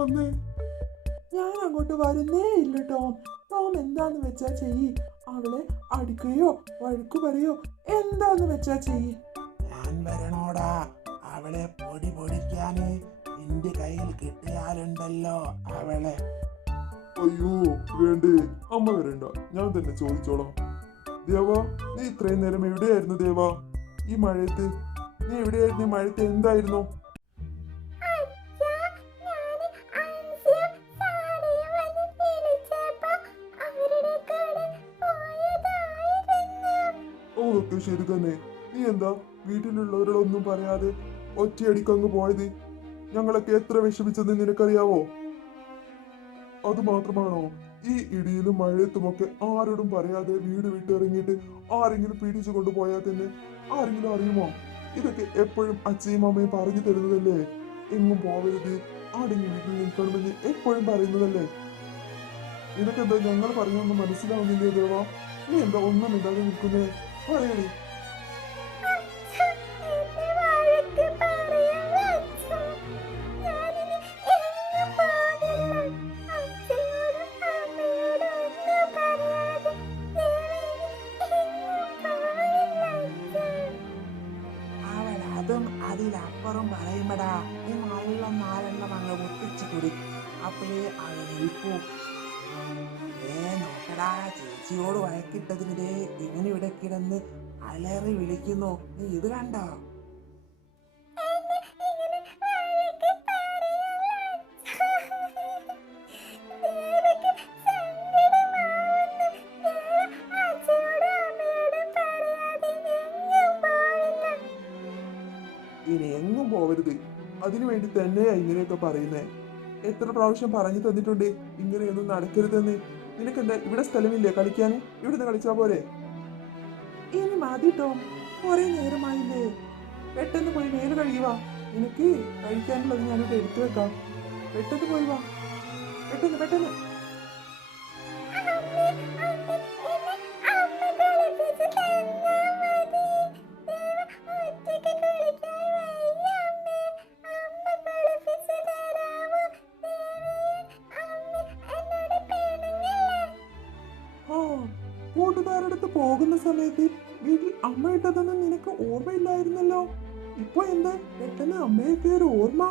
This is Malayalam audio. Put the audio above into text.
വന്നേ. ഞാൻ അങ്ങോട്ട് വരുന്നേ ഇല്ല ടോം. ടോം എന്താന്ന് വെച്ചാ ചെയ്യ്. അവളെ അടിക്കുകയോ വഴക്കു പറയോ എന്താന്ന് വെച്ചാ ചെയ്യ്. ഞാൻ വരണോടാ. അവളെ പൊടി പൊടിക്കാന് നിന്റെ കയ്യിൽ കിട്ടിയാലുണ്ടല്ലോ അവളെ. അയ്യോ വേണ്ടേ, അമ്മ വരണ്ട, ഞാൻ തന്നെ ചോദിച്ചോളാം. ദേവാ, നീ ഇത്രയും നേരം എവിടെയായിരുന്നു ദേവാ? ഈ മഴയത്ത് നീ എവിടെയായിരുന്നു? ഈ മഴയത്ത് എന്തായിരുന്നു? ഓക്കെ ശരി തന്നെ. നീ എന്താ വീട്ടിലുള്ളവരോടൊന്നും പറയാതെ ഒറ്റയടിക്കങ്ങ് പോയത്? ഞങ്ങളൊക്കെ എത്ര വിഷമിച്ചെന്ന് നിനക്കറിയാവോ? അത് മാത്രമാണോ ഈ ഇടിയിലും മഴയത്തുമൊക്കെ ആരോടും പറയാതെ വീട് വിട്ടിറങ്ങിയിട്ട് ആരെങ്കിലും പീഡിച്ചു കൊണ്ടുപോയാൽ തന്നെ ആരെങ്കിലും അറിയുമോ? ഇതൊക്കെ എപ്പോഴും അച്ഛയും അമ്മയും പറഞ്ഞു തരുന്നതല്ലേ. എങ്ങും പോവരുത്, ആടെങ്കിൽ വീട്ടിൽ നിൽക്കണമെന്ന് എപ്പോഴും പറയുന്നതല്ലേ. നിനക്കെന്താ ഞങ്ങൾ പറഞ്ഞൊന്നും മനസ്സിലാവുന്നില്ലേ ദേവാ? നീ എന്താ ഒന്നും ഇല്ലാതെ നിൽക്കുന്നേ? പറയണേ. അവൾ അതും അതിലപ്പുറം പറയുമ്പടാ. ഈ നല്ല നാലെണ്ണം അങ്ങ് ഒട്ടിച്ചു കുടി. അപ്പോഴേ അവൾ നിൽക്കൂ. നോക്കടാ, ചേച്ചിയോട് വഴക്കിട്ടതിനെ ഇങ്ങനെ ഇവിടെ കിടന്ന് അലറി വിളിക്കുന്നു. നീ ഇത് കണ്ടോ? ഇനി എങ്ങും പോവരുത്. അതിനു വേണ്ടി തന്നെയാ ഇങ്ങനെയൊക്കെ പറയുന്നേ. എത്ര പ്രാവശ്യം പറഞ്ഞു തന്നിട്ടുണ്ട് ഇങ്ങനെയൊന്നും നടക്കരുതെന്ന്. നിനക്കെന്താ ഇവിടെ സ്ഥലമില്ലേ കളിക്കാൻ? ഇവിടുന്ന് കളിച്ചാ പോരെ? ഇനി മതി ടോം, കുറെ നേരമായില്ലേ. പെട്ടെന്ന് പോയി മേല് കഴുകുക. നിനക്ക് കഴിക്കാനുള്ളത് ഞാനിവിടെ എടുത്തു വെക്കാം. പെട്ടെന്ന് പോയി വാ, പെട്ടെന്ന് പെട്ടെന്ന്. കൂട്ടുകാരടുത്ത് പോകുന്ന സമയത്ത് വീട്ടിൽ അമ്മ ഇട്ടതൊന്നും നിനക്ക് ഓർമ്മയില്ലായിരുന്നല്ലോ. ഇപ്പൊ എന്താ പെട്ടെന്ന് അമ്മയൊക്കെ ഒരു ഓർമ്മ?